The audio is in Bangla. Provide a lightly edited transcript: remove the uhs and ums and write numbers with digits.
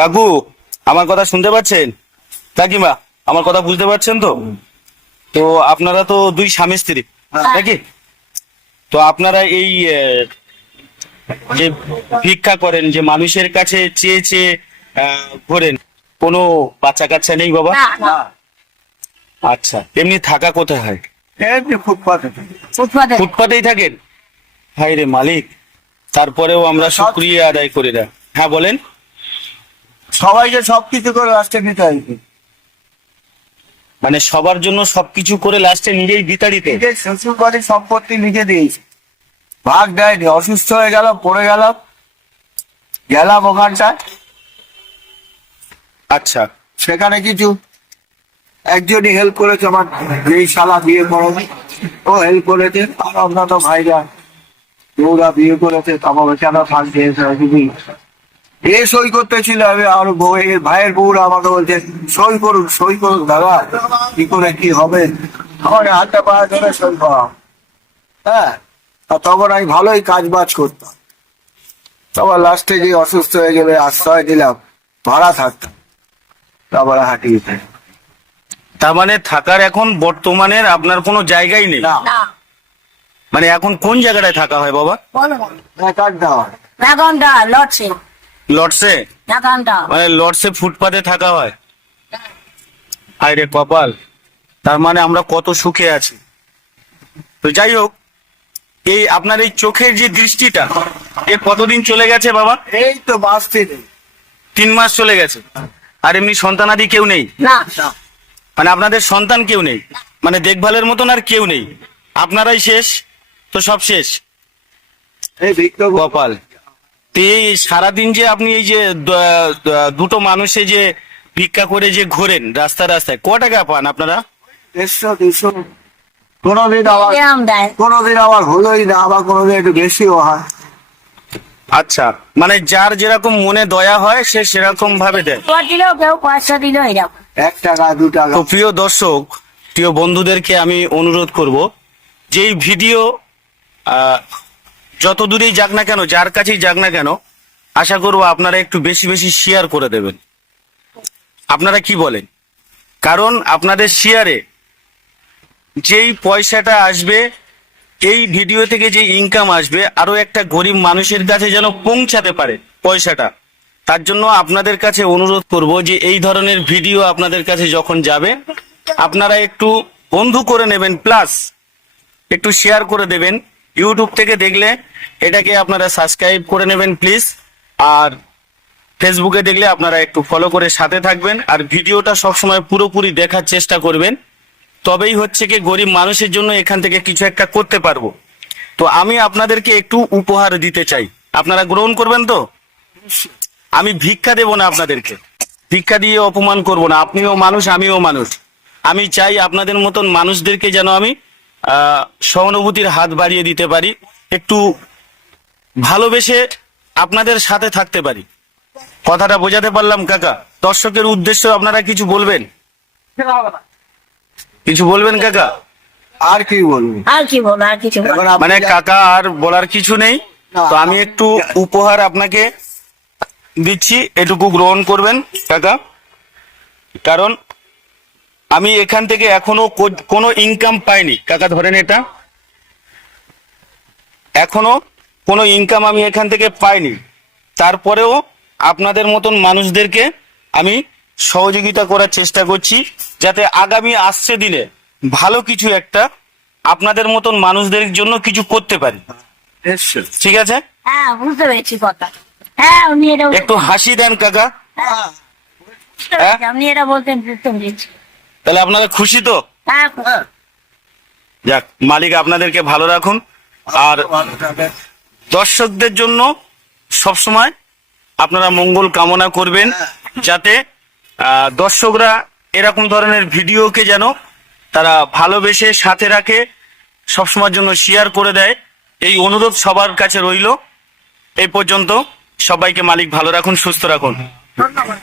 কাকু, আমার কথা শুনতে পাচ্ছেন? কাকিমা, আমার কথা বুঝতে পারছেন তো? তো আপনারা তো দুই স্বামী স্ত্রী নাকি? তো আপনারা এই যে ভিক্ষা করেন, যে মানুষের কাছে চেয়ে চেয়ে ঘোরেন, কোনো বাচ্চা কাচ্চা নেই বাবা? আচ্ছা, এমনি থাকা কোথায় হয়? ফুটপাতেই থাকেন? হাই রে মালিক, তারপরেও আমরা শুকরিয়া আদায় করি না। হ্যাঁ বলেন। সবাইকে সবকিছু করে লাস্টে নিতে হয়, মানে সবার জন্য সবকিছু করে লাস্টে নিজেই বিতাড়িত? নিজের শ্বশুর বাড়ির সম্পত্তি নিজে দিয়েছে, ভাগ দেয়নি। অসুস্থ হয়ে গেল, পড়ে গেলাম ওখানটায়। আচ্ছা, সেখানে কিছু একজনই হেল্প করেছে, আমার যেই শালা বিয়ে করেনি ও হেল্প করেছে, আর অন্যান্য ভাইরা বউরা বিয়ে করেছে, তারপর বেচারা থাকছে এ সই করতেছিল। আমি আর ভাইয়ের বউরা আমাকে বলছে সই করুন দাদা, কি করে কি হবে, আমার হাতটা পায়ে ধরে সই করা। হ্যাঁ, আর তখন আমি ভালোই কাজ বাজ করতাম। তারপর লাস্টে যে অসুস্থ হয়ে গেলে আশ্রয় দিলাম, ভাড়া থাকতাম, তারপরে হাঁটিয়ে তার মানে থাকার এখন বর্তমানের আপনার কোনো জায়গাই নেই? না, মানে এখন কোন জায়গাটায় থাকা হয় বাবা? লর্ডসে? মানে লর্ডসে ফুটপাতে থাকা হয়? হায় রে কপাল, তার মানে আমরা কত সুখে আছি। তো যাই হোক, এই আপনার এই চোখের যে দৃষ্টিটা, এ কতদিন চলে গেছে বাবা? এই তো বাঁচতে 3 মাস চলে গেছে। আর এমনি সন্তানাদি কেউ নেই? মানে আপনাদের সন্তান কেউ নেই, মানে দেখভালের মতন আর কেউ নেই, আপনারাই শেষ? তো সব শেষ, কপাল। তো এই সারাদিন যে আপনি এই যে দুটো মানুষে যে ভিক্ষা করে যে ঘোরেন রাস্তায় রাস্তায়, ক টাকা পান আপনারা? 150-200। কোনোদিন আবার হলোই না, আবার কোনোদিন একটু বেশিও হয়। আচ্ছা, মানে যার যেরকম মনে দয়া হয় সে সেরকম ভাবে দেয়। 1 টাকা 2 টাকা। তো প্রিয় দর্শক, প্রিয় বন্ধুদেরকে আমি অনুরোধ করব, যে এই ভিডিও যত দূরেই যাক না কেন, যার কাছেই যাক না কেন, আশা করব আপনারা একটু বেশি বেশি শেয়ার করে দেবেন। আপনারা কি বলেন? কারণ আপনাদের শেয়ারে যেই পয়সাটা আসবে, এই ভিডিও থেকে যে ইনকাম আসবে, আরো একটা গরিব মানুষের কাছে যেন পৌঁছাতে পারে পয়সাটা, তার জন্য আপনাদের কাছে অনুরোধ করব যে এই ধরনের ভিডিও আপনাদের কাছে যখন যাবে, আপনারা একটু বন্ধু করে নেবেন, প্লাস একটু শেয়ার করে দেবেন। ইউটিউব থেকে দেখলে এটাকে আপনারা সাবস্ক্রাইব করে নেবেন প্লিজ। আর ফেসবুকে দেখলে আপনারা একটু ফলো করে সাথে থাকবেন, আর ভিডিওটা সবসময় পুরোপুরি দেখার চেষ্টা করবেন। তবেই হচ্ছে কি গরিব মানুষের জন্য এখান থেকে কিছু একটা করতে পারবো। তো আমি আপনাদেরকে একটু উপহার দিতে চাই, আপনারা গ্রহণ করবেন তো? আমি ভিক্ষা দেব না আপনাদেরকে, ভিক্ষা দিয়ে অপমান করব না। আপনিও মানুষ, আমিও মানুষ। আমি চাই আপনাদের মতন মানুষদেরকে যেন আমি সহানুভূতির হাত বাড়িয়ে দিতে পারি, একটু ভালোবেসে আপনাদের সাথে থাকতে পারি। কথাটা বোঝাতে পারলাম কাকা? দর্শকের উদ্দেশ্যে আপনারা কিছু বলবেন? কিছু বলবেন কাকা? আর কি বলবো, মানে কাকা আর বলার কিছু নেই। তো আমি একটু উপহার আপনাকে দিচ্ছি, এটুকু গ্রহণ করবেন কাকা। কারণ আমি এখান থেকে এখনো কোনো ইনকাম পাইনি কাকা, ধরেন এটা, এখনো কোনো ইনকাম আমি এখান থেকে পাইনি। তারপরেও আপনাদের মতন মানুষদেরকে আমি সহযোগিতা করার চেষ্টা করছি, যাতে আগামী আসছে দিনে ভালো কিছু একটা আপনাদের মতন মানুষদের জন্য কিছু করতে পারি। ঠিক আছে? হ্যাঁ, বুঝতে পেরেছি কথা। একটু হাসি দেন কাকা। আপনি এটা বলতেন বুঝতে পেরেছি। তাহলে আপনারা খুশি তো? যাক, মালিক আপনাদেরকে ভালো রাখুন। আর দর্শকদের জন্য সবসময় আপনারা মঙ্গল কামনা করবেন, যাতে দর্শকরা এরকম ধরনের ভিডিওকে যেন তারা ভালোবেসে সাথে রাখে, সবসময়ের জন্য শেয়ার করে দেয়, এই অনুরোধ সবার কাছে রইল। এই পর্যন্ত। সবাইকে মালিক ভালো রাখুন, সুস্থ রাখুন। ধন্যবাদ।